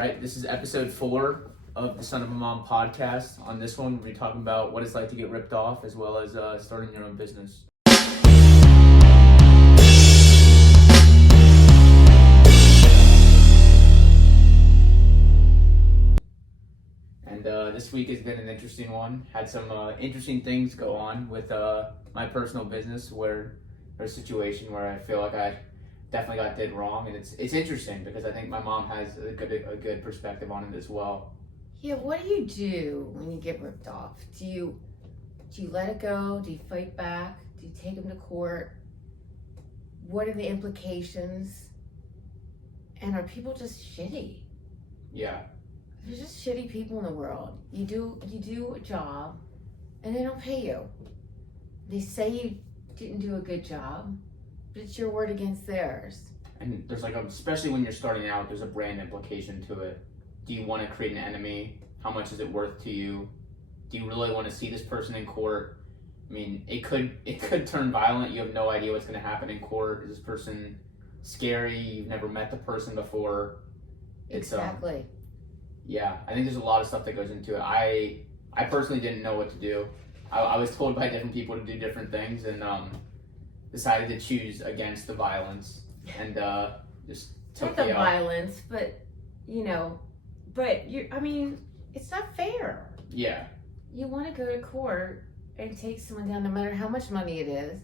All right, this is Ep.4 of the Son of a Mom podcast. On this one, we're talking about what it's like to get ripped off, as well as starting your own business. And this week has been an interesting one. Had some interesting things go on with my personal business, where there's a situation where I feel like I definitely got did wrong, and it's interesting because I think my mom has a good perspective on it as well. Yeah, what do you do when you get ripped off? Do you let it go? Do you fight back? Do you take them to court? What are the implications? And are people just shitty? Yeah. There's just shitty people in the world. You do a job and they don't pay you. They say you didn't do a good job, but it's your word against theirs. And there's especially when you're starting out, there's a brand implication to it. Do you want to create an enemy? How much is it worth to you? Do you really want to see this person in court? I mean, it could turn violent. You have no idea what's going to happen in court. Is this person scary? You've never met the person before. Exactly. Yeah, I think there's a lot of stuff that goes into it. I personally didn't know what to do. I was told by different people to do different things, and decided to choose against the violence, and just took the violence, but it's not fair. Yeah. You want to go to court and take someone down, no matter how much money it is.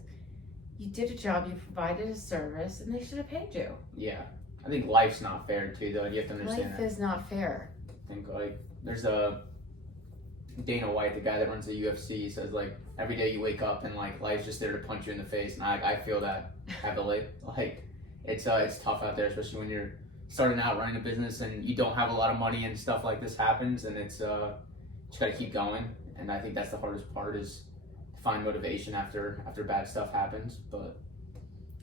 You did a job, you provided a service, and they should have paid you. Yeah. I think life's not fair too, though. You have to understand Life is not fair. I think there's a Dana White, the guy that runs the UFC, says every day you wake up and life's just there to punch you in the face, and I feel that heavily. It's tough out there, especially when you're starting out running a business and you don't have a lot of money and stuff like this happens, and it's just gotta keep going. And I think that's the hardest part, is to find motivation after bad stuff happens. But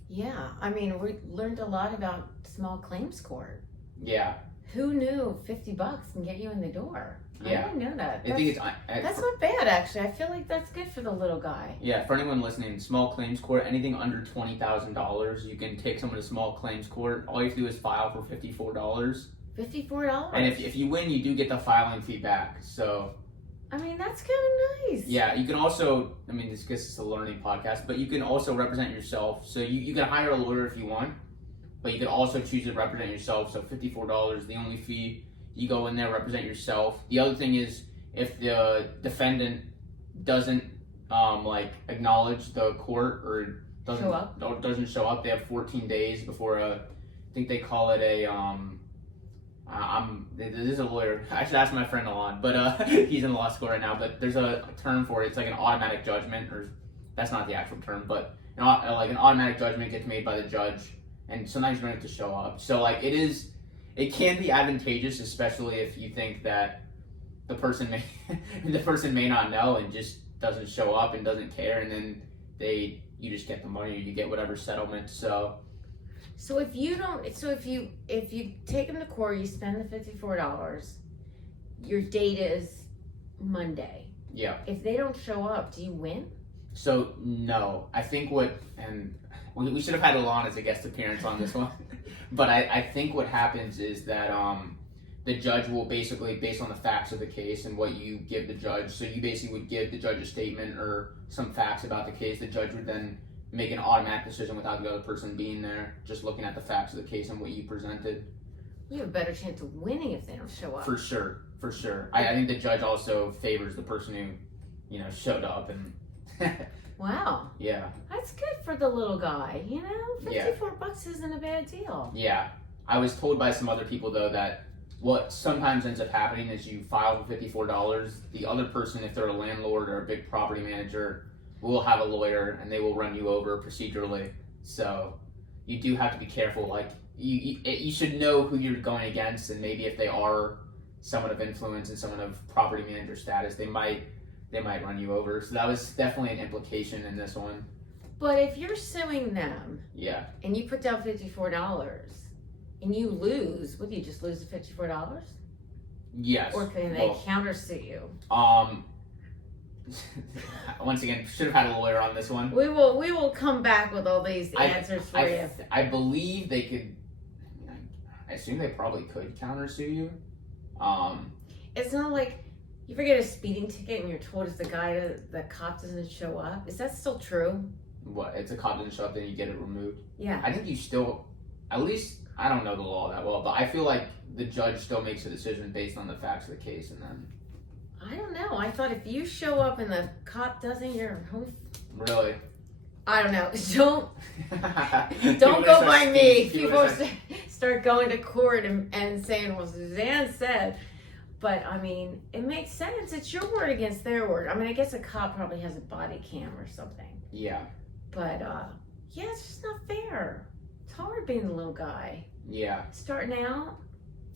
yeah, we learned a lot about small claims court. Yeah. Who knew $50 can get you in the door? Yeah. I didn't know that. That's not bad, actually. I feel like that's good for the little guy. Yeah, for anyone listening, small claims court, anything under $20,000, you can take someone to small claims court. All you have to do is file for $54. $54? And if you win, you do get the filing fee back. So, that's kind of nice. Yeah, you can also, this is a learning podcast, but you can also represent yourself. So you can hire a lawyer if you want, but you can also choose to represent yourself. So $54, the only fee. You go in there, represent yourself. The other thing is, if the defendant doesn't acknowledge the court or doesn't show up, they have 14 days before I think they call it a this is a lawyer. I should ask my friend Alon, but he's in law school right now. But there's a term for it. It's like an automatic judgment, or that's not the actual term, but an automatic judgment gets made by the judge, and sometimes you don't have to show up. So it can be advantageous, especially if you think that the person may not know and just doesn't show up and doesn't care, and then you just get the money, or you get whatever settlement. So if you take them to court, you spend the $54. Your date is Monday. Yeah. If they don't show up, do you win? So no, I think we should have had Alon as a guest appearance on this one. But I think what happens is that the judge will basically, based on the facts of the case and what you give the judge, so you basically would give the judge a statement or some facts about the case. The judge would then make an automatic decision without the other person being there, just looking at the facts of the case and what you presented. You have a better chance of winning if they don't show up. For sure. I think the judge also favors the person who, showed up and... Wow. Yeah. That's good for the little guy, $54 isn't a bad deal. Yeah. I was told by some other people, though, that what sometimes ends up happening is you file for $54. The other person, if they're a landlord or a big property manager, will have a lawyer, and they will run you over procedurally. So you do have to be careful. You should know who you're going against, and maybe if they are someone of influence and someone of property manager status, they might run you over. So that was definitely an implication in this one. But if you're suing them, yeah, and you put down $54 and you lose, would you just lose the $54? Yes. Or can they countersue you? Once again, should have had a lawyer on this one. We will come back with all these answers for you. I believe they could. I assume they probably could countersue you. It's not like you forget a speeding ticket and you're told it's the cop doesn't show up. Is that still true? What, it's a cop doesn't show up, then you get it removed? Yeah. I think you still, at least, I don't know the law that well, but I feel like the judge still makes a decision based on the facts of the case, and then... I don't know. I thought if you show up and the cop doesn't, you're home. Really? I don't know. Don't go by me. People start going to court and saying, well, Suzanne said. But, I mean, it makes sense. It's your word against their word. I mean, I guess a cop probably has a body cam or something. Yeah. But, yeah, it's just not fair. It's hard being the little guy. Yeah. Starting out,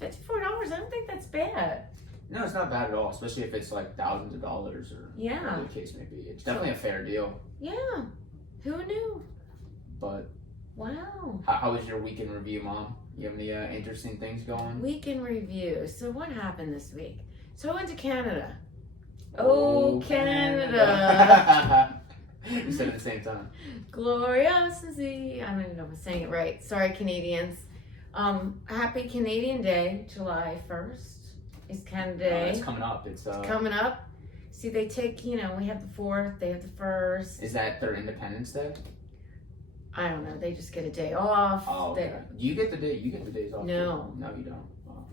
$54, I don't think that's bad. No, it's not bad at all, especially if it's like thousands of dollars or whatever the case may be. It's definitely a fair deal. Yeah. Who knew? But wow. How was your weekend review, Mom? You have any interesting things going? Weekend review. So what happened this week? So I went to Canada. Oh, Canada. You said it at the same time. Glorious and see. I don't even know if I'm saying it right. Sorry, Canadians. Happy Canadian Day, July 1st. Is Canada Day. It's coming up. It's coming up. See, they take, we have the 4th, they have the 1st. Is that their Independence Day? I don't know. They just get a day off. Oh, okay. You get the day. You get the days off. No. Too. No, you don't. Oh.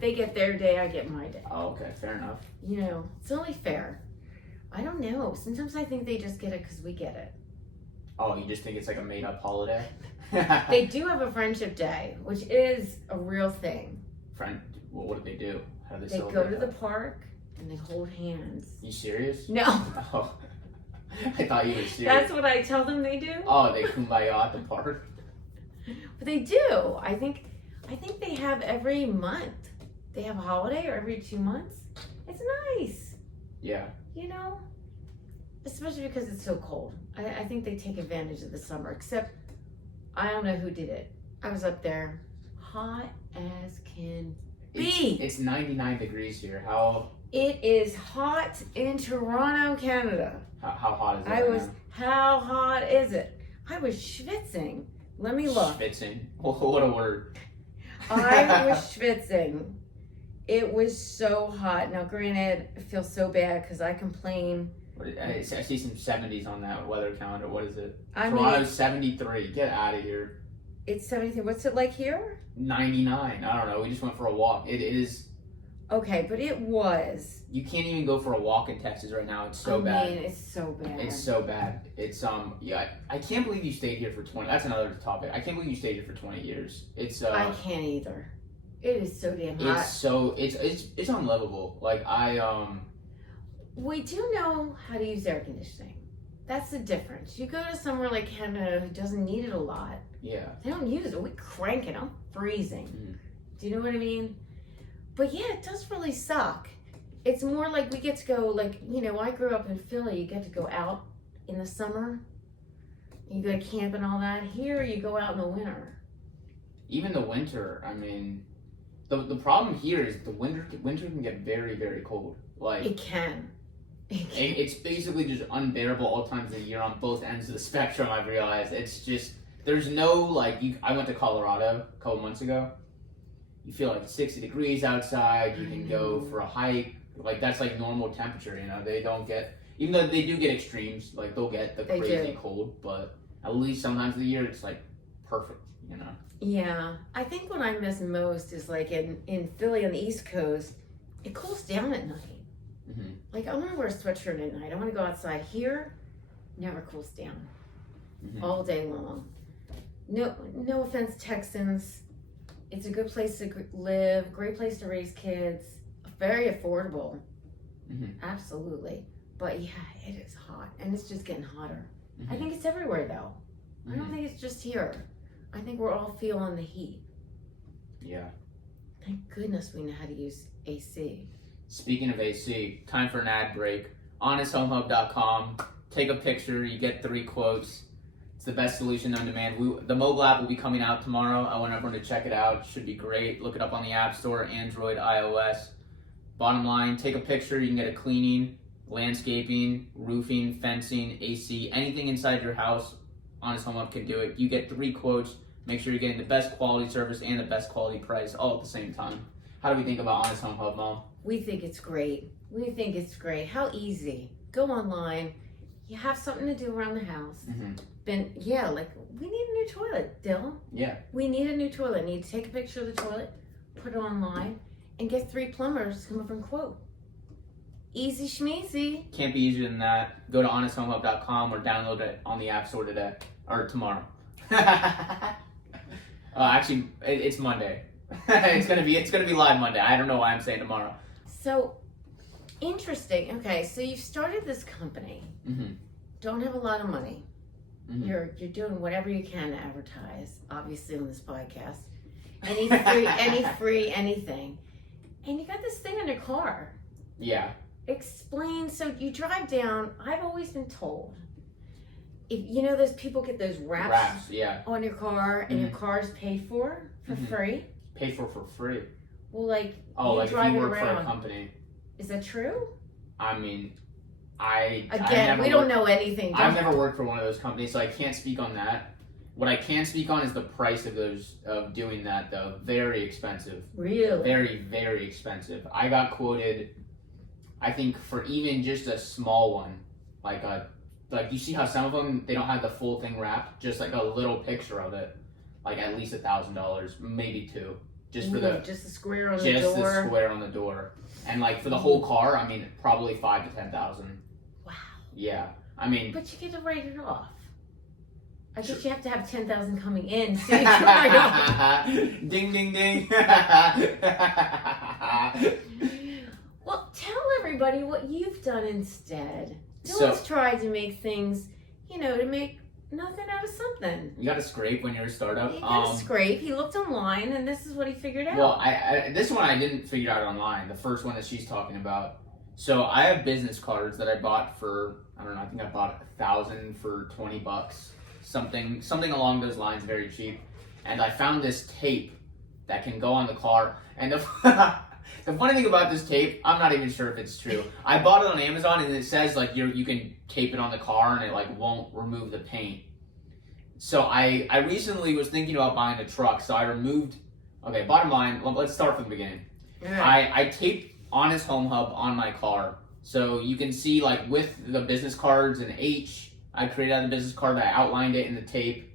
They get their day. I get my day. Oh, okay. Fair enough. It's only fair. I don't know. Sometimes I think they just get it because we get it. Oh, you just think it's like a made-up holiday? They do have a Friendship Day, which is a real thing. Well, what do they do? How do they celebrate go to that? the park and they hold hands. You serious? No. Oh. I thought you were serious. That's what I tell them they do. Oh, they kumbaya at the park? But they do. I think they have every month. They have a holiday or every 2 months. It's nice. Yeah. Especially because it's so cold. I think they take advantage of the summer, except I don't know who did it. I was up there. Hot as can be. It's 99 degrees here. How? It is hot in Toronto, Canada. How hot is it? How hot is it? I was schwitzing. Let me look. Schwitzing. What a word. I was schwitzing. It was so hot. Now, granted, I feel so bad because I complain. I see some 70s on that weather calendar. What is it? I Toronto's 73. Get out of here. It's 73. What's it like here? 99. I don't know. We just went for a walk. It is. Okay, but it was. You can't even go for a walk in Texas right now. It's so bad. It's so bad. It's so bad. It's yeah. I can't believe you stayed here for 20. That's another topic. I can't believe you stayed here for 20 years. It's. I can't either. It is so damn hot. It's unlivable. Like We do know how to use air conditioning. That's the difference. You go to somewhere like Canada who doesn't need it a lot. Yeah. They don't use it. We crank it. I'm freezing. Mm. Do you know what I mean? But yeah, it does really suck. It's more like we get to go, like, I grew up in Philly. You get to go out in the summer. You go to camp and all that. Here, you go out in the winter. Even the winter, I mean, the problem here is the winter can get very, very cold. Like it can. It's basically just unbearable all times of the year on both ends of the spectrum. I've realized it's just there's no I went to Colorado a couple months ago. You feel like 60 degrees outside. You can go for a hike. Like that's like normal temperature. They don't get, even though they do get extremes. Like they'll get the crazy cold, but at least sometimes of the year it's like perfect. Yeah, I think what I miss most is like in Philly on the East Coast, it cools down at night. Mm-hmm. Like I want to wear a sweatshirt at night. I want to go outside. Here, never cools down. Mm-hmm. All day long. No offense, Texans. It's a good place to live. Great place to raise kids. Very affordable. Mm-hmm. Absolutely. But yeah, it is hot, and it's just getting hotter. Mm-hmm. I think it's everywhere though. Mm-hmm. I don't think it's just here. I think we're all feeling the heat. Yeah. Thank goodness we know how to use AC. Speaking of AC, time for an ad break. HonestHomeHub.com. Take a picture. You get 3 quotes. It's the best solution on demand. The mobile app will be coming out tomorrow. I want everyone to check it out. It should be great. Look it up on the App Store, Android, iOS. Bottom line, take a picture. You can get a cleaning, landscaping, roofing, fencing, AC, anything inside your house. Honest Home Hub can do it. You get 3 quotes. Make sure you're getting the best quality service and the best quality price all at the same time. How do we think about Honest Home Hub, Mom? We think it's great. We think it's great. How easy. Go online. You have something to do around the house. Mm-hmm. Then, like, we need a new toilet, Dylan. Yeah. We need a new toilet. Need to take a picture of the toilet, put it online, and get 3 plumbers to come up and quote. Easy schmeezy. Can't be easier than that. Go to honesthomehub.com or download it on the App Store today. Or tomorrow. Actually, it's Monday. It's gonna be live Monday. I don't know why I'm saying tomorrow. So, interesting. Okay, so you've started this company. Mm-hmm. Don't have a lot of money. Mm-hmm. You're doing whatever you can to advertise, obviously, on this podcast. Any free, anything. And you got this thing on your car. Yeah. Explain. So you drive down. I've always been told, if you know, those people get those wraps yeah. on your car, and your car's paid for free. Paid for free. Well, like, like if drive you it work around. for a company. Is that true? I mean, we don't know anything. I've never worked for one of those companies, so I can't speak on that. What I can speak on is the price of doing that, though. Very expensive. Really? Very, very expensive. I got quoted, I think, for even just a small one, like you see how some of them, they don't have the full thing wrapped, just like a little picture of it, like at least $1,000, maybe $2,000, just for just the square on the door. Just the square on the door, and like for the whole car, I mean, probably $5,000 to $10,000. Wow. Yeah, I mean. But you get to write it off. I guess you have to have 10,000 coming in so you can write it off. Ding, ding, ding. Well, tell everybody what you've done instead. Dylan's tried to make things, to make nothing out of something. You got to scrape when you're a startup. He got to scrape. He looked online, and this is what he figured out. Well, this one I didn't figure out online. The first one that she's talking about. So I have business cards that I bought for, I don't know, I think I bought 1,000 for $20. Something along those lines, very cheap. And I found this tape that can go on the car. And the funny thing about this tape, I'm not even sure if it's true. I bought it on Amazon, and it says like you can tape it on the car and it like won't remove the paint. So I recently was thinking about buying a truck, so I removed. Okay, bottom line, let's start from the beginning. Yeah. I taped Honest Home Hub on my car, so you can see like with the business cards and H. I created out the business card. I outlined it in the tape,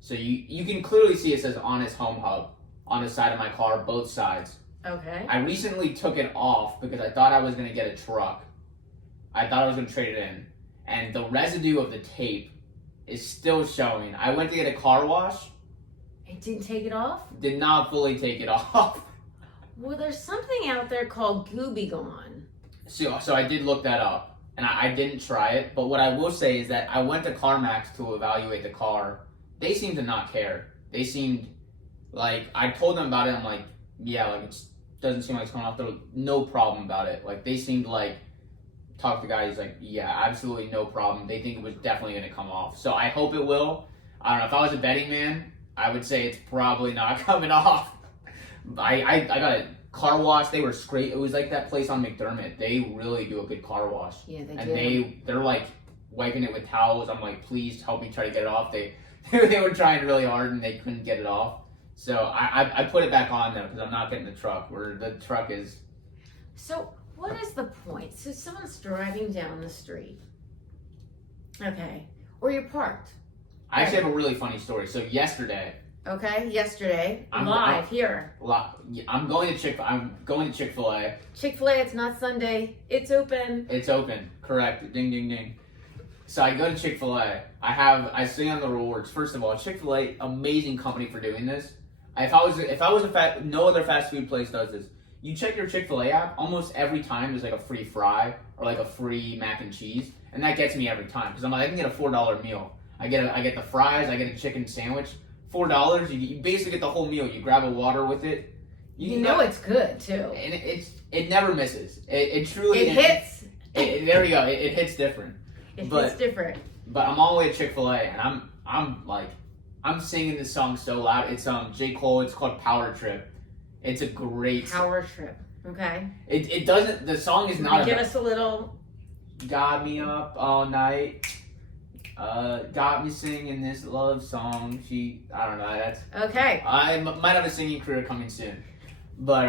so you can clearly see it says Honest Home Hub on the side of my car, both sides. Okay. I recently took it off because I thought I was going to get a truck. I thought I was going to trade it in. And the residue of the tape is still showing. I went to get a car wash. It didn't take it off? Did not fully take it off. Well, there's something out there called Gooby Gone. So I did look that up. And I didn't try it. But what I will say is that I went to CarMax to evaluate the car. They seemed to not care. They seemed like, I told them about it. I'm like, yeah, like it doesn't seem like it's coming off. There was no problem about it. Like they seemed like, talk to the guy, he's like, yeah, absolutely no problem. They think it was definitely going to come off. So I hope it will. I don't know. If I was a betting man, I would say it's probably not coming off. I got a car wash. They were great. It was like that place on McDermott. They really do a good car wash. Yeah, they do. And they're like wiping it with towels. I'm like, please help me try to get it off. They were trying really hard and they couldn't get it off. So I put it back on though because I'm not getting the truck. Where the truck is. So what is the point? So someone's driving down the street. Okay. Or you're parked. I actually have a really funny story. So yesterday. Okay, yesterday, I'm here. I'm going to Chick-fil-A. Chick-fil-A, it's not Sunday. It's open. It's open. Correct. Ding, ding, ding. So I go to Chick-fil-A. I see on the rewards. First of all, Chick-fil-A, amazing company for doing this. No other fast food place does this. You check your Chick-fil-A app, almost every time there's like a free fry or like a free mac and cheese, and that gets me every time because I'm like, I can get a $4 meal. I get the fries. I get a chicken sandwich. $4. You basically get the whole meal. You grab a water with it. It's good too. And it never misses. It truly hits. There we go. It hits different. Hits different. But I'm all the way at Chick-fil-A, and I'm singing this song so loud. It's J. Cole. It's called Power Trip. It's a great Power Trip. Okay. It doesn't. The song is not. Give us a little. Got me up all night. Got me singing this love song. I don't know. That's okay. I might have a singing career coming soon, but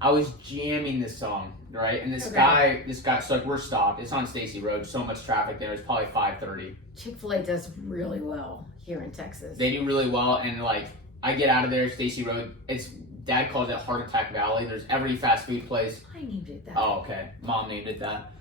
I was jamming this song, right? And this Okay. guy, so like we're stopped. It's on Stacy Road. So much traffic there. It's probably 5:30. Chick-fil-A does really well here in Texas. They do really well, and like I get out of there, Stacy Road. It's Dad calls it Heart Attack Valley. There's every fast food place. I named it that. Oh, okay. Mom named it that.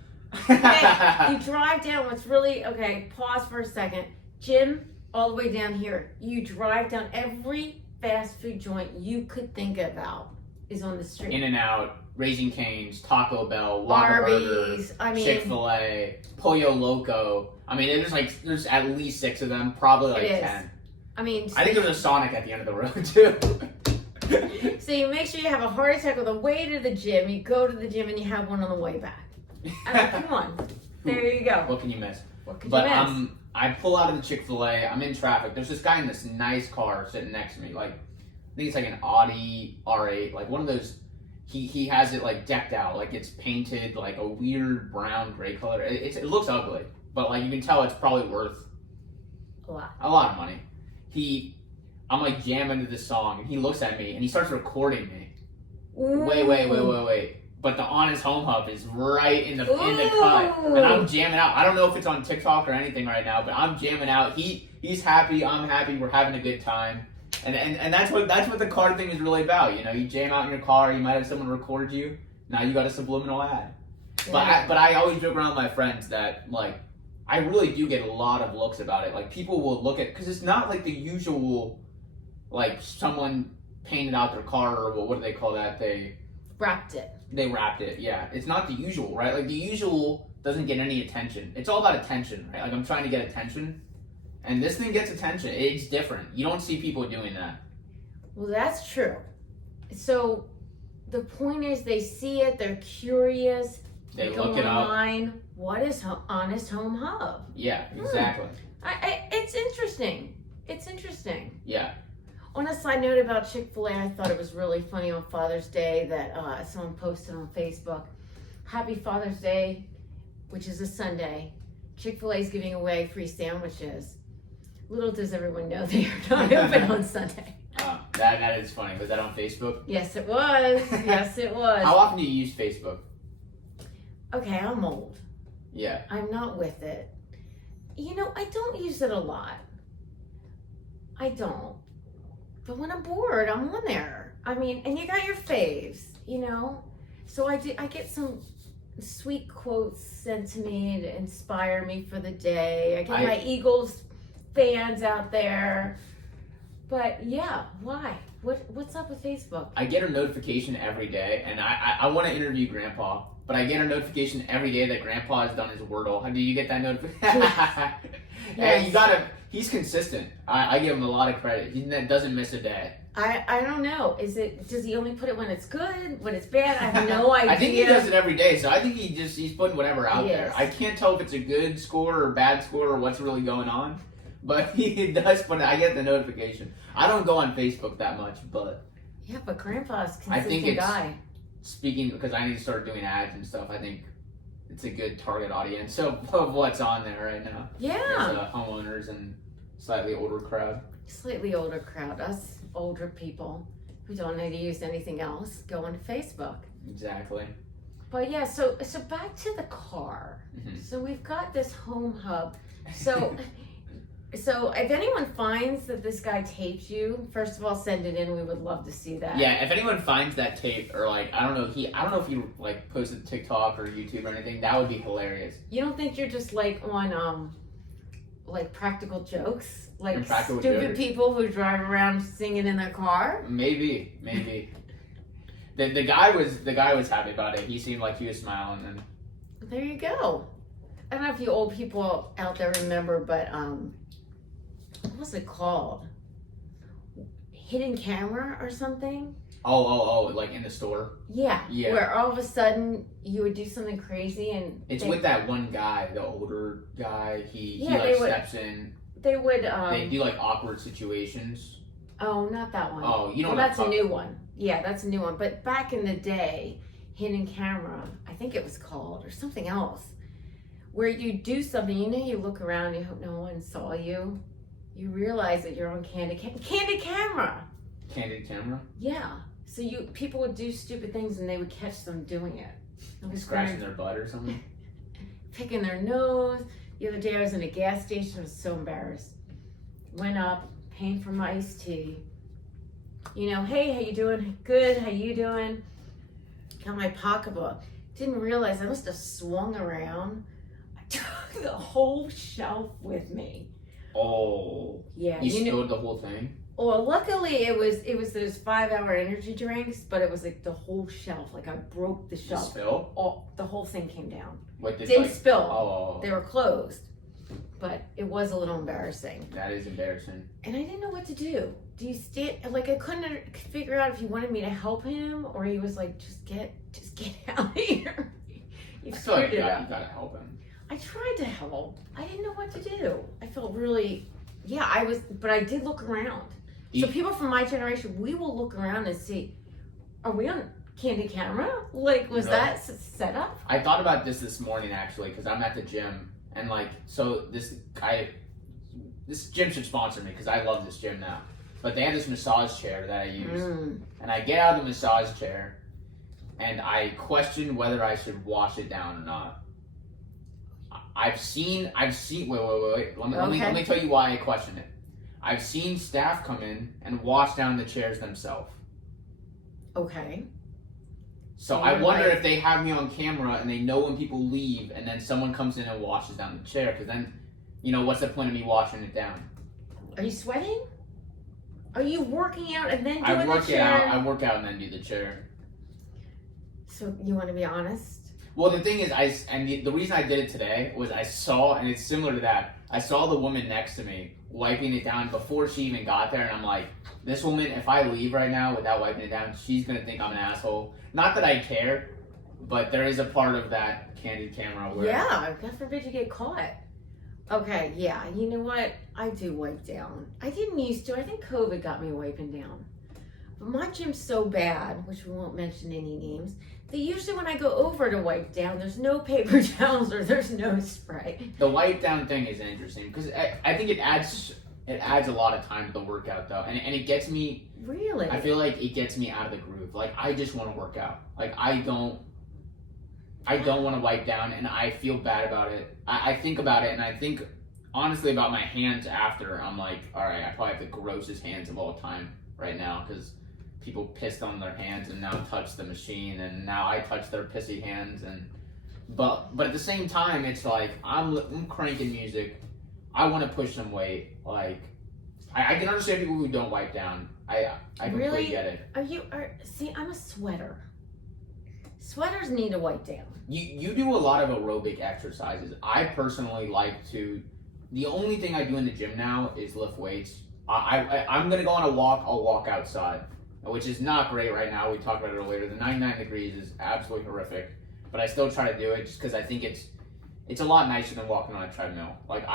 Okay, you drive down what's really, okay, pause for a second. Jim, all the way down here, you drive down every fast food joint you could think about is on the street. In-N-Out, Raising Cane's, Taco Bell, Whataburger, Arby's, I mean, Chick-fil-A, Pollo Loco. I mean, there's at least 6 of them, probably like It is. 10. I mean, I think there's a Sonic at the end of the road too. so you make sure you have a heart attack on the way to the gym, you go to the gym and you have one on the way back. I mean, come on. There you go. What can you miss? What could But you miss? I pull out of the Chick-fil-A. I'm in traffic. There's this guy in this nice car sitting next to me. Like, I think it's like an Audi R8, like one of those. He has it like decked out, like it's painted like a weird brown gray color. It looks ugly, but like you can tell it's probably worth A lot. of money. I'm like jamming to this song, and he looks at me and he starts recording me. Wait. But the Honest Home Hub is right in the cut, and I'm jamming out. I don't know if it's on TikTok or anything right now, but I'm jamming out. He's happy, I'm happy. We're having a good time, and that's what the car thing is really about. You know, you jam out in your car. You might have someone record you. Now you got a subliminal ad. Yeah. But I always joke around with my friends that like I really do get a lot of looks about it. Like people will look at because it's not like the usual like someone painted out their car or what do they call that? They wrapped it. Yeah. It's not the usual, right? Like the usual doesn't get any attention. It's all about attention, right? Like I'm trying to get attention, and this thing gets attention. It's different. You don't see people doing that. Well, that's true. So the point is, they see it, they're curious, They go look it up. online. What is Honest Home Hub? Yeah, exactly. It's interesting. It's interesting. Yeah. On a side note about Chick-fil-A, I thought it was really funny on Father's Day that someone posted on Facebook, Happy Father's Day, which is a Sunday. Chick-fil-A is giving away free sandwiches. Little does everyone know they are not open on Sunday. That is funny. Was that on Facebook? Yes, it was. Yes, it was. How often do you use Facebook? Okay, I'm old. Yeah. I'm not with it. You know, I don't use it a lot. I don't. But when I'm bored, I'm on there. I mean, and you got your faves, you know? So I get some sweet quotes sent to me to inspire me for the day. I get my Eagles fans out there. But yeah, why? What's up with Facebook? I get a notification every day, and I want to interview Grandpa, but I get a notification every day that Grandpa has done his Wordle. Do you get that notification? Yes. He's consistent. I give him a lot of credit. He doesn't miss a day. I don't know. Does he only put it when it's good, when it's bad? I have no idea. I think he does it every day, so I think he's putting whatever out there. I can't tell if it's a good score or bad score or what's really going on, but he does. But I get the notification. I don't go on Facebook that much, but yeah, but Grandpa's a consistent I think it's guy. speaking because I need to start doing ads and stuff. I think it's a good target audience of what's on there right now. Yeah, there's homeowners and slightly older crowd. Slightly older crowd. Us older people who don't need to use anything else go on Facebook. Exactly. But yeah, so back to the car. Mm-hmm. So we've got this home hub. So if anyone finds that this guy taped you, first of all, send it in. We would love to see that. Yeah, if anyone finds that tape or like I don't know if he like posted TikTok or YouTube or anything, that would be hilarious. You don't think you're just like on like practical jokes, like Practical stupid jokers. people who drive around singing in their car? Maybe. The guy was happy about it. He seemed like he was smiling and There you go. I don't know if you old people out there remember, but what was it called? Hidden camera or something? Oh, like in the store. Yeah. Yeah. Where all of a sudden you would do something crazy and It's with that one guy, the older guy. He steps in. They would They do like awkward situations. Oh, not that one. Oh, you know well, that's a new one. Yeah, that's a new one. But back in the day, hidden camera, I think it was called, or something else, where you do something, you look around, you hope no one saw you. You realize that you're on candid camera. Candid camera? Yeah. So people would do stupid things and they would catch them doing it. Scratching their butt or something. Picking their nose. The other day I was in a gas station. I was so embarrassed. Went up, paying for my iced tea. You know, hey, how you doing? Good, how you doing? Got my pocketbook. Didn't realize I must have swung around. I took the whole shelf with me. Oh. Yeah. You spilled the whole thing? Well, luckily it was those 5-hour energy drinks, but it was like the whole shelf. Like I broke the shelf. Spill? The whole thing came down. What Didn't spill. Oh. They were closed. But it was a little embarrassing. That is embarrassing. And I didn't know what to do. Do you stand, like I couldn't figure out if you wanted me to help him or he was like, just get out of here. I feel like you gotta help him. I tried to help. I didn't know what to do. I felt really, but I did look around. So people from my generation, we will look around and see, are we on candid camera? Like, was that set up? I thought about this morning actually, because I'm at the gym. And like, so this gym should sponsor me because I love this gym now. But they have this massage chair that I use. And I get out of the massage chair and I question whether I should wash it down or not. I've seen, wait. Let me tell you why I question it. I've seen staff come in and wash down the chairs themselves. Okay. So I wonder if they have me on camera and they know when people leave and then someone comes in and washes down the chair, because then, what's the point of me washing it down? Are you sweating? Are you working out and then doing the chair? I work out and then do the chair. So you want to be honest? Well, the thing is, the reason I did it today was I saw, and it's similar to that, I saw the woman next to me wiping it down before she even got there, and I'm like, this woman, if I leave right now without wiping it down, she's going to think I'm an asshole. Not that I care, but there is a part of that candid camera where... Yeah, God forbid you get caught. Okay, yeah, you know what? I do wipe down. I didn't used to. I think COVID got me wiping down. But my gym's so bad, which we won't mention any names, that usually when I go over to wipe down, there's no paper towels or there's no spray. The wipe down thing is interesting because I think it adds a lot of time to the workout though, and it gets me. Really? I feel like it gets me out of the groove. Like I just want to work out. Like I don't want to wipe down, and I feel bad about it. I think about it, and I think honestly about my hands after. I'm like, all right, I probably have the grossest hands of all time right now because people pissed on their hands and now touch the machine, and now I touch their pissy hands, but at the same time, it's like I'm cranking music. I want to push some weight. Like I can understand people who don't wipe down. I completely get it. See, I'm a sweater. Sweaters need to wipe down. You do a lot of aerobic exercises. I personally like to. The only thing I do in the gym now is lift weights. I'm gonna go on a walk. I'll walk outside, which is not great right now. We talked about it earlier. The 99 degrees is absolutely horrific, but I still try to do it just because I think it's a lot nicer than walking on a treadmill. Like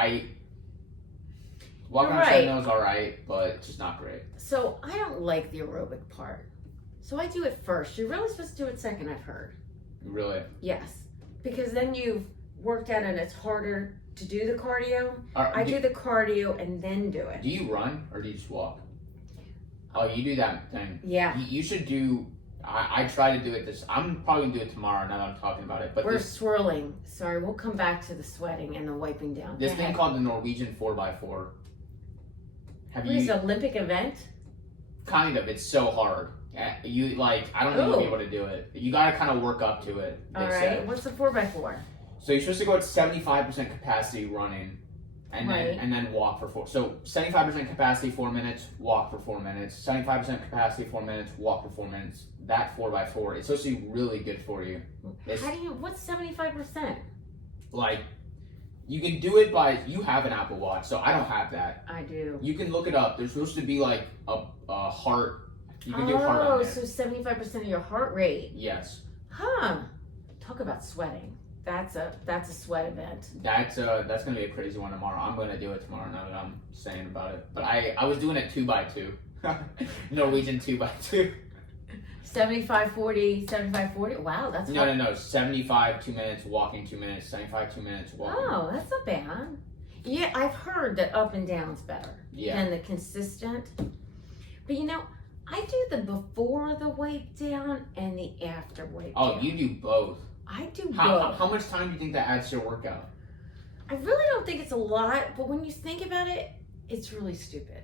walking on a treadmill is all right, but it's just not great. So I don't like the aerobic part. So I do it first. You're really supposed to do it second, I've heard. Really? Yes, because then you've worked out and it's harder to do the cardio. I do the cardio and then do it. Do you run or do you just walk? Oh, you do that thing. Yeah. You should do. I try to do it I'm probably gonna do it tomorrow now that I'm talking about it. But we're swirling. Sorry, we'll come back to the sweating and the wiping down. This thing called the Norwegian 4x4. What is it, Olympic event? Kind of. It's so hard. I don't think you'll be able to do it. You gotta kind of work up to it. All right. What's the 4x4? So you're supposed to go at 75% capacity running, and then walk for 4. So 75% capacity 4 minutes, walk for 4 minutes. 75% capacity 4 minutes, walk for 4 minutes. That 4x4, it's supposed to be really good for you. What's 75%? Like, you can do it you have an Apple Watch, so I don't have that. I do. You can look it up. There's supposed to be like a heart. You can do heart on it. So 75% of your heart rate. Yes. Huh. Talk about sweating. That's a sweat event. That's gonna be a crazy one tomorrow. I'm gonna do it tomorrow now that I'm saying about it. But I was doing it 2x2. Norwegian 2x2. 75-40, 75-40. Wow, that's No. 75 2 minutes, walking 2 minutes, 75 2 minutes, walking. Oh, that's not bad. Yeah, I've heard that up and down's better than the consistent. But I do the before the wipe down and the after wipe Oh, down. you do both. I do both. How much time do you think that adds to your workout? I really don't think it's a lot, but when you think about it, it's really stupid.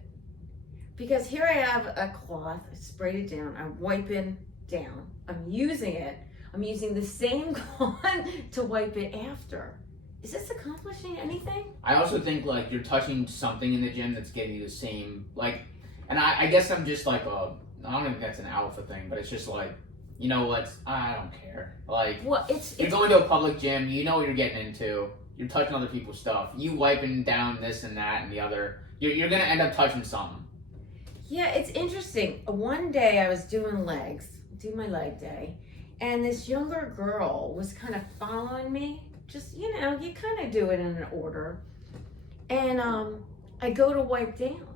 Because here I have a cloth, I sprayed it down, I'm wiping down, I'm using it, I'm using the same cloth to wipe it after. Is this accomplishing anything? I also think like you're touching something in the gym that's getting you the same like, and I guess I'm just like I don't think that's an alpha thing, but it's just like, you know what? I don't care. Like, Well, you're going to a public gym, you know what you're getting into. You're touching other people's stuff. You wiping down this and that and the other. You're gonna end up touching something. Yeah, it's interesting. One day I was doing legs, do my leg day, and this younger girl was kind of following me. Just, you kind of do it in an order. And I go to wipe down.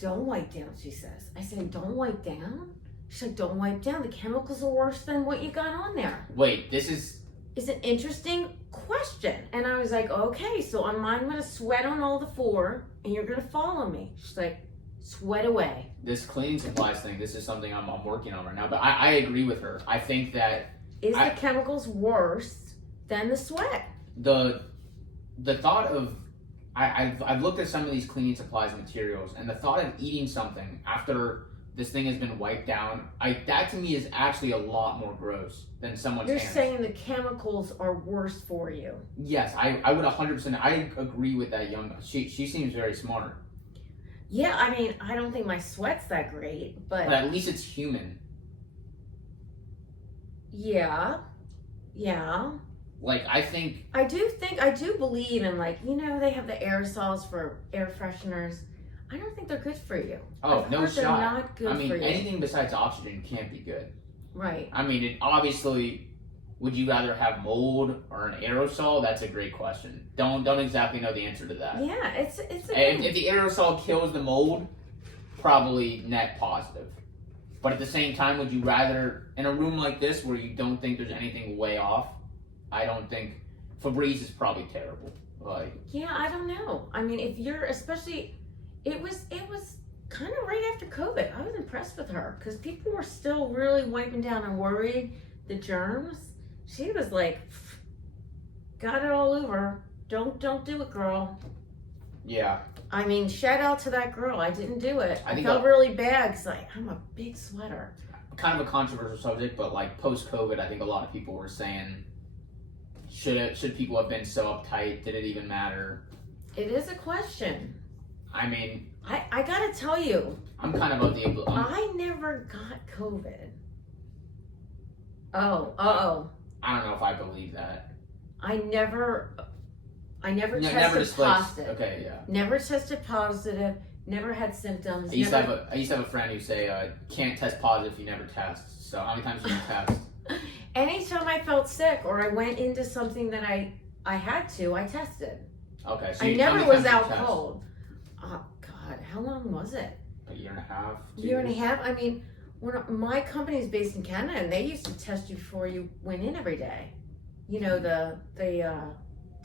Don't wipe down, she says. I said, don't wipe down? She's like, don't wipe down. The chemicals are worse than what you got on there. Wait, this is... It's an interesting question. And I was like, okay, so I'm going to sweat on all the 4, and you're going to follow me. She's like, sweat away. This cleaning supplies thing, this is something I'm working on right now. But I agree with her. I think that... Is the chemicals worse than the sweat? The thought of... I've looked at some of these cleaning supplies and materials, and the thought of eating something after this thing has been wiped down, that to me is actually a lot more gross than someone's You're hands. saying the chemicals are worse for you. Yes, I would 100%. I agree with that young. She seems very smart. Yeah, I mean, I don't think my sweat's that great, but at least it's human. Yeah. Like, I do believe in, like, they have the aerosols for air fresheners. I don't think they're good for you. Oh, I've no heard shot. They're not good for you. Anything besides oxygen can't be good. Right. I mean, obviously, would you rather have mold or an aerosol? That's a great question. Don't exactly know the answer to that. Yeah, it's if the aerosol kills the mold, probably net positive. But at the same time, would you rather, in a room like this where you don't think there's anything way off, I don't think Febreze is probably terrible. Like, yeah, I don't know. I mean, if you're especially, it was kind of right after COVID. I was impressed with her because people were still really wiping down and worried the germs. She was like, got it all over. Don't do it, girl. Yeah. I mean, shout out to that girl. I didn't do it. I think felt really bad because I'm a big sweater. Kind of a controversial subject, but like post-COVID, I think a lot of people were saying, should people have been so uptight? Did it even matter? It is a question. I mean, I gotta tell you, I'm kind of of the. I never got COVID. Oh. I don't know if I believe that. I never tested positive. Okay, yeah. Never tested positive. Never had symptoms. I used to have a friend who say, can't test positive if you never test. So how many times did you test? Anytime I felt sick or I went into something that I had to, I tested. Okay, so I never was out cold. Oh God, how long was it? A year and a half. Year and a half. I mean, my company is based in Canada, and they used to test you before you went in every day. You know, the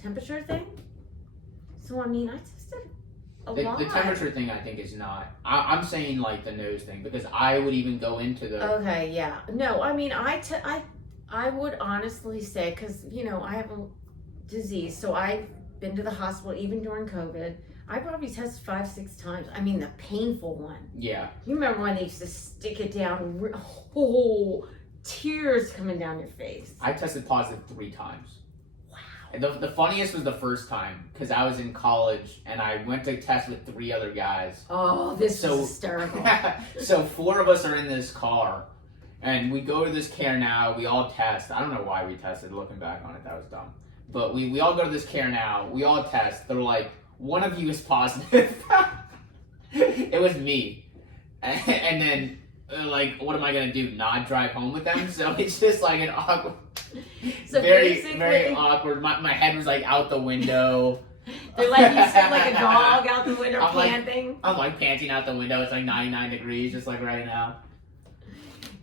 temperature thing. So I mean, I tested a lot. The temperature thing, I think, is not. I'm saying like the nose thing because I would even go into the. Okay, yeah. No, I mean, I would honestly say, because I have a disease, so I've been to the hospital even during COVID. I probably tested 5-6 times. I mean, the painful one. Yeah. You remember when they used to stick it down? Oh, tears coming down your face. I tested positive 3 times. Wow. And the funniest was the first time because I was in college and I went to test with 3 other guys. Oh, this is hysterical. So 4 of us are in this car and we go to this care now. We all test. I don't know why we tested. Looking back on it, that was dumb. But we all go to this care now. We all test. They're like, one of you is positive. It was me. And then, like, what am I going to do? Not drive home with them? So it's just like an awkward, So very awkward. My head was like out the window. They're letting you sit like a dog out the window panting. I'm like panting out the window. It's like 99 degrees, just like right now.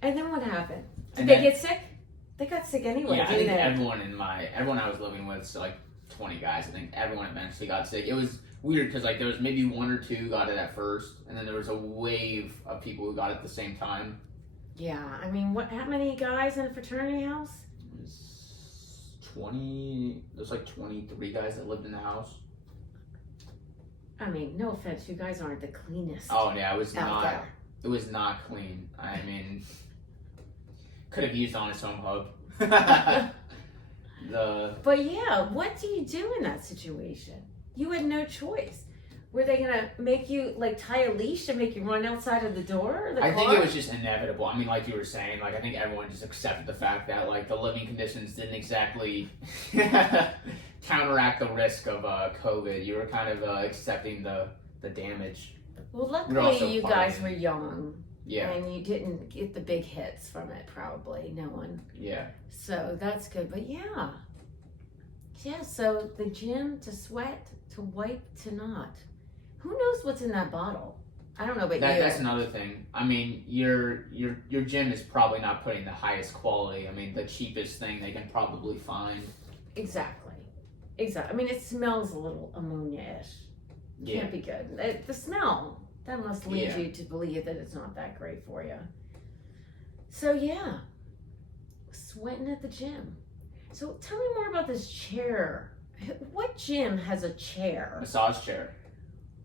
And then what happened? Did they get sick? They got sick anyway, yeah, didn't I think they? everyone I was living with, so like 20 guys, I think everyone eventually got sick. It was weird because like there was maybe one or two who got it at first, and then there was a wave of people who got it at the same time. Yeah, I mean, how many guys in a fraternity house? It was 20. There's like 23 guys that lived in the house. I mean, no offense, you guys aren't the cleanest. Oh yeah, it was out not. there. It was not clean. I mean, could have used on its own hub. But yeah, what do you do in that situation? You had no choice. Were they gonna make you like tie a leash and make you run outside of the door? Or the I car? think it was just inevitable. I mean, like you were saying, like I think everyone just accepted the fact that like the living conditions didn't exactly counteract the risk of COVID. You were kind of accepting the damage. Well, We're also luckily you guys partying. were young. Yeah. And you didn't get the big hits from it, probably. No one. Yeah. So that's good. But yeah. Yeah, so the gym to sweat, to wipe, to not. Who knows what's in that bottle? I don't know about you. That's another thing. I mean, your gym is probably not putting the highest quality. I mean, the cheapest thing they can probably find. Exactly. I mean, it smells a little ammonia-ish. Yeah. Can't be good. The smell, that must lead Yeah. you to believe that it's not that great for you. So yeah, sweating at the gym. So tell me more about this chair. What gym has a chair? Massage chair.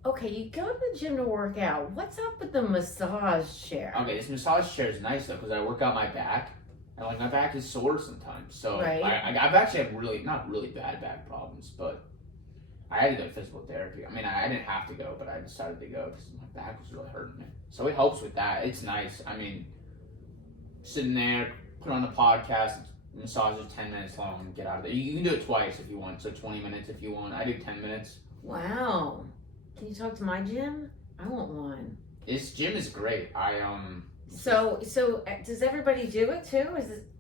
Okay, you go to the gym to work out. What's up with the massage chair? Okay, this massage chair is nice though because I work out my back, and like my back is sore sometimes. So Right. I've actually had not really bad back problems, but I had to go to physical therapy. I mean, I didn't have to go, but I decided to go because my back was really hurting me. So it helps with that. It's nice. I mean, sitting there, put on the podcast, massage is 10 minutes long, and get out of there. You can do it twice if you want, so 20 minutes if you want. I do 10 minutes. Wow. Can you talk to my gym? I want one. This gym is great. So does everybody do it too?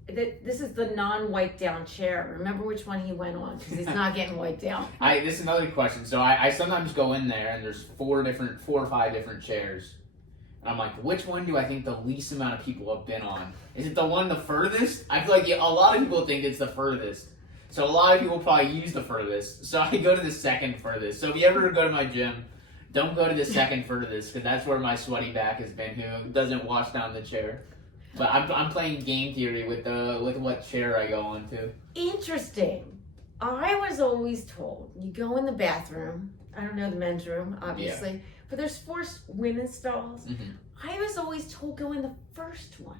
This is the non-wipe down chair. Remember which one he went on because he's not getting wiped down. This is another question. So I sometimes go in there and there's 4 or 5 different chairs. And I'm like, which one do I think the least amount of people have been on? Is it the one the furthest? I feel like a lot of people think it's the furthest. So a lot of people probably use the furthest. So I go to the second furthest. So if you ever go to my gym, don't go to the second furthest because that's where my sweaty back has been. Who doesn't wash down the chair? But I'm playing game theory with what chair I go on to. Interesting. I was always told you go in the bathroom. I don't know the men's room, obviously, but there's 4 women's stalls. Mm-hmm. I was always told go in the first one.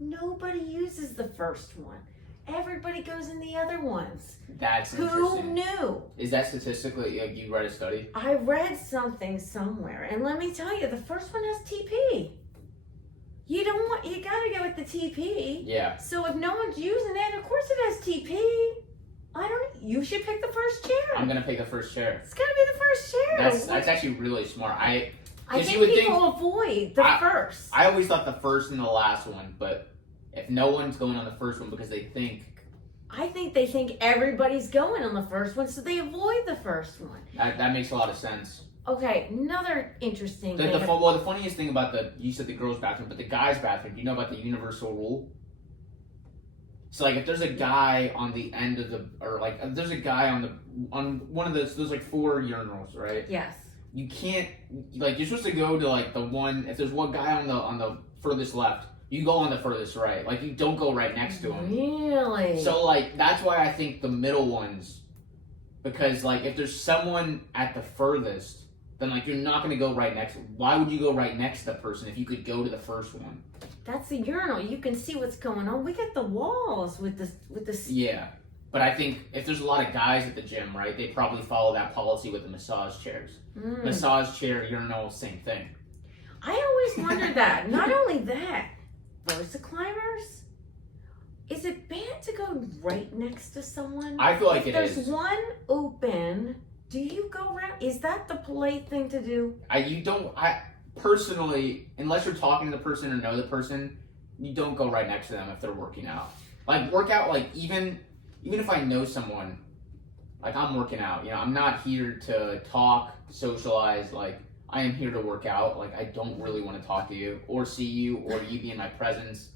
Nobody uses the first one. Everybody goes in the other ones. That's Who interesting. knew? Is that statistically, you read a study? I read something somewhere, and let me tell you, the first one has TP. You gotta go with the TP. Yeah. So if no one's using it, of course it has TP. You should pick the first chair. I'm gonna pick the first chair. It's gotta be the first chair. That's actually really smart. I 'cause think people avoid the first. I always thought the first and the last one, but if no one's going on the first one because they think they think everybody's going on the first one, so they avoid the first one. that makes a lot of sense. Okay, another interesting thing. The funniest thing about you said the girls' bathroom, but the guys' bathroom, do you know about the universal rule? So like if there's a guy on the end of if there's a guy on one of those like 4 urinals, right? Yes. You can't you're supposed to go to like the one if there's one guy on the furthest left, you go on the furthest right. Like you don't go right next to him. Really? So like that's why I think the middle ones, because like if there's someone at the furthest, then like you're not gonna go right next. Why would you go right next to the person if you could go to the first one? That's the urinal. You can see what's going on. We got the walls with this. Yeah, but I think if there's a lot of guys at the gym, right, they probably follow that policy with the massage chairs. Massage chair, urinal, same thing. I always wondered that. Not only that, Versa climbers. Is it bad to go right next to someone? I feel like if it is. there's one open, do you go around? Is that the polite thing to do? I personally, unless you're talking to the person or know the person, you don't go right next to them if they're working out. Like workout, like even if I know someone, like I'm working out, you know, I'm not here to talk, socialize, like I am here to work out. Like I don't really want to talk to you or see you or you be in my presence.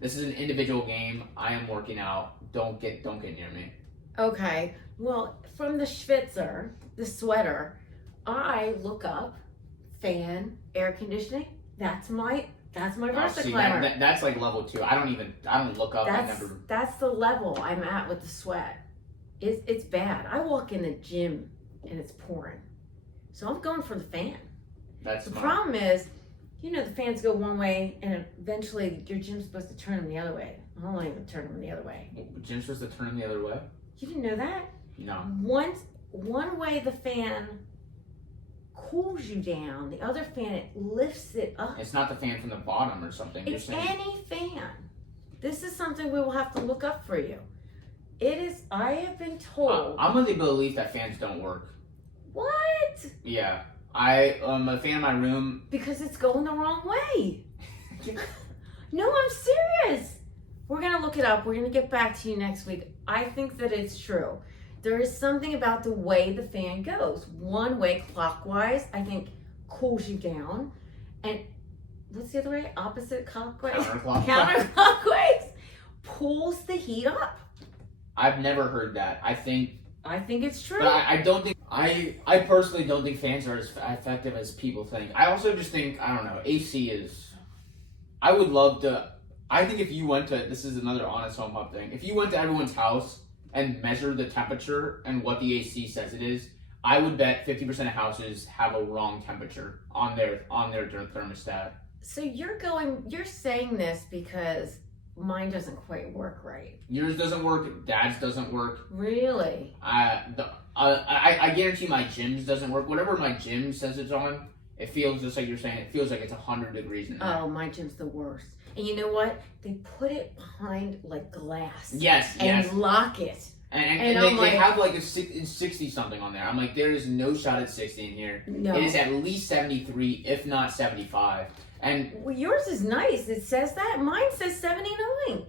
This is an individual game. I am working out. Don't get near me. Okay. Well, from the schwitzer, the sweater, I look up fan, air conditioning. That's my Versa see, climber. that's like level 2. I don't look up. That's the level I'm at with the sweat. It's bad. I walk in the gym and it's pouring, so I'm going for the fan. That's the problem is, the fans go one way, and eventually your gym's supposed to turn them the other way. I don't even turn them the other way. Gym's supposed to turn them the other way? You didn't know that? No. One way the fan cools you down, the other fan, it lifts it up. It's not the fan from the bottom or something. It's any fan. This is something we will have to look up for you. It is, I have been told. I'm of the belief that fans don't work. What? Yeah. I'm a fan of my room. Because it's going the wrong way. No, I'm serious. We're going to look it up. We're going to get back to you next week. I think that it's true. There is something about the way the fan goes. One way clockwise, I think, cools you down. And what's the other way? Opposite clockwise? Counterclockwise pulls the heat up. I've never heard that. I think it's true. But I don't think, I personally don't think fans are as effective as people think. I also just think, I don't know, AC is, I would love to, I think if you went to, this is another honest home hub thing, if you went to everyone's house and measured the temperature and what the AC says it is, I would bet 50% of houses have a wrong temperature on their thermostat. So you're saying this because mine doesn't quite work right. Yours doesn't work. Dad's doesn't work. Really? I guarantee my gym's doesn't work. Whatever my gym says it's on, it feels just like you're saying. It feels like it's 100 degrees in there. Oh, my gym's the worst. And you know what? They put it behind like glass. Yes. And lock it. And they have like a 60 something on there. I'm like, there is no shot at 60 in here. No. It is at least 73, if not 75. And well, yours is nice. It says that. Mine says 79.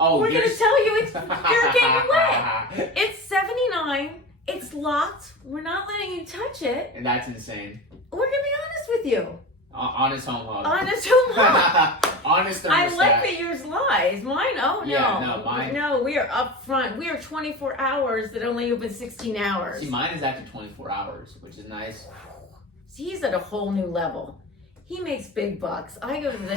Oh, we're gonna tell you it's you're getting wet. It's 79. It's locked. We're not letting you touch it. And that's insane. We're gonna be honest with you. Honest home hub. Honest home hub. Honest thermostat. I like that yours lies. Mine, oh no. Yeah, no, mine. No, we are up front. We are 24 hours that only open 16 hours. See, mine is actually 24 hours, which is nice. See, he's at a whole new level. He makes big bucks. I go to the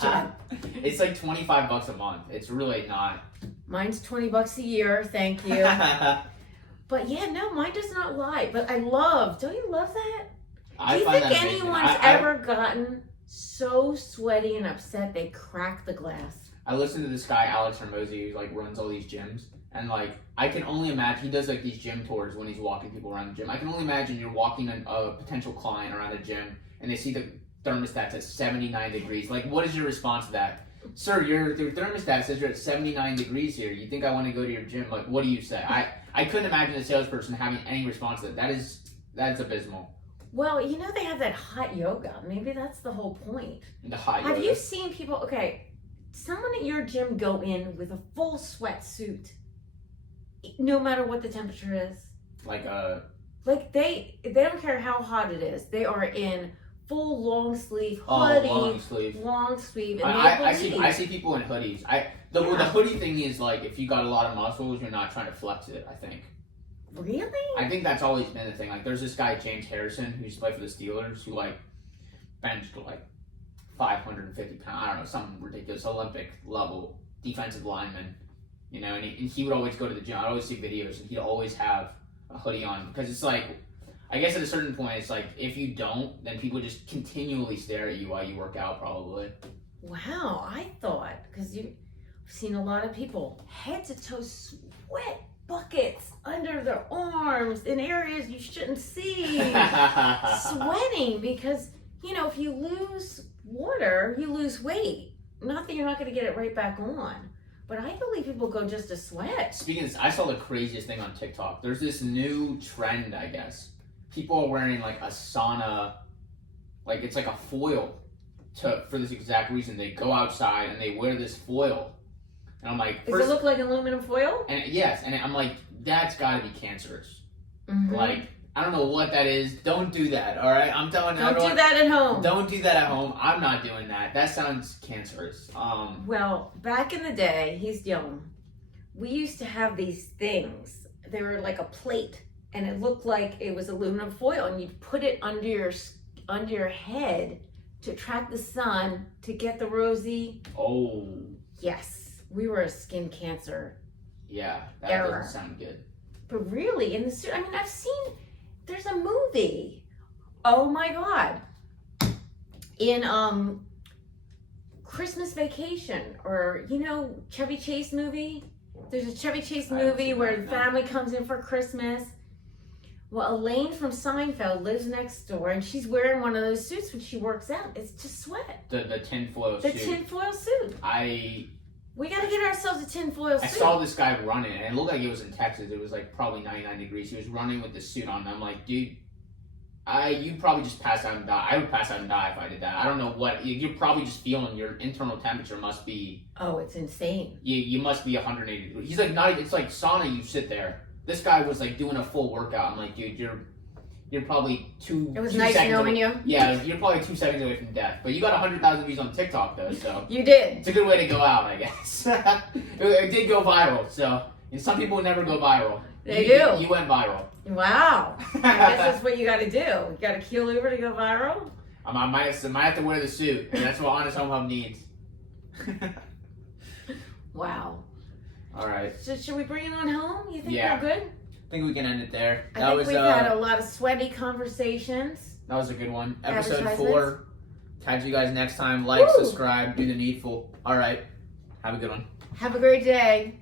gym. It's like $25 a month. It's really not. Mine's $20 a year. Thank you. But yeah, no, mine does not lie. But I love. Don't you love that? Do you think anyone's ever gotten so sweaty and upset they crack the glass? I listened to this guy Alex Hermosi who like runs all these gyms, and like I can only imagine he does like these gym tours when he's walking people around the gym. I can only imagine you're walking a potential client around a gym and they see the thermostat's at 79 degrees. Like, what is your response to that? Sir, your thermostat says you're at 79 degrees here. You think I want to go to your gym? Like, what do you say? I couldn't imagine a salesperson having any response to that. That's abysmal. Well, they have that hot yoga. Maybe that's the whole point. The hot yoga. Have you seen people, okay, someone at your gym go in with a full sweatsuit, no matter what the temperature is? Like they don't care how hot it is. They are in full long sleeve hoodie. Long sleeve. And I see people in hoodies. The hoodie thing is like if you got a lot of muscles, you're not trying to flex it, I think. Really? I think that's always been the thing. Like, there's this guy, James Harrison, who used to play for the Steelers, who, like, benched, like, 550 pounds, I don't know, something ridiculous, Olympic level defensive lineman, and he would always go to the gym. I'd always see videos, and he'd always have a hoodie on, because it's like, I guess at a certain point, it's like, if you don't, then people just continually stare at you while you work out, probably. Wow, I thought, because I've seen a lot of people, head to toe sweat buckets under their arms in areas you shouldn't see, sweating because if you lose water you lose weight. Not that you're not going to get it right back on, but I believe people go just to sweat. Speaking of this, I saw the craziest thing on TikTok. There's this new trend, I guess. People are wearing like a sauna, like it's like a foil for this exact reason. They go outside and they wear this foil. And I'm like, does it look like aluminum foil? And yes, and I'm like, that's got to be cancerous. Mm-hmm. Like, I don't know what that is. Don't do that, all right? I'm telling you. Don't do that at home. Don't do that at home. I'm not doing that. That sounds cancerous. Well, back in the day, he's young. We used to have these things. They were like a plate, and it looked like it was aluminum foil, and you'd put it under your head to attract the sun to get the rosy. Oh. Yes, we were a skin cancer. Yeah, that Error. doesn't sound good. But really, in the suit, I mean, I've seen, there's a movie. Oh my God. In Christmas Vacation, or, you know, Chevy Chase movie. There's a Chevy Chase movie where the family comes in for Christmas. Well, Elaine from Seinfeld lives next door, and she's wearing one of those suits when she works out. It's just sweat. The tinfoil The suit. tinfoil suit. We gotta get ourselves a tinfoil suit. I saw this guy running, and it looked like it was in Texas. It was like probably 99 degrees. He was running with the suit on. And I'm like, dude, you'd probably just pass out and die. I would pass out and die if I did that. I don't know what. You're probably just feeling your internal temperature must be. Oh, it's insane. You must be 180 degrees. He's like, not. It's like sauna. You sit there. This guy was like doing a full workout. I'm like, dude, you're probably two. It was 2 nice seconds knowing away. you. Yeah, you're probably 2 seconds away from death. But you got 100,000 views on TikTok though, so You did. it's a good way to go out, I guess. it did go viral, so and some people never go viral. They do. You went viral. Wow. I guess that's what you gotta do. You gotta keel over to go viral. I might have to wear the suit. And that's what Honest Home Hub needs. Wow. All right. So should we bring it on home? You think Yeah. we're good? I think we can end it there. I think we've had a lot of sweaty conversations. That was a good one. Episode Advertisements. 4. Catch you guys next time. Like, Woo! subscribe, do the needful. All right. Have a good one. Have a great day.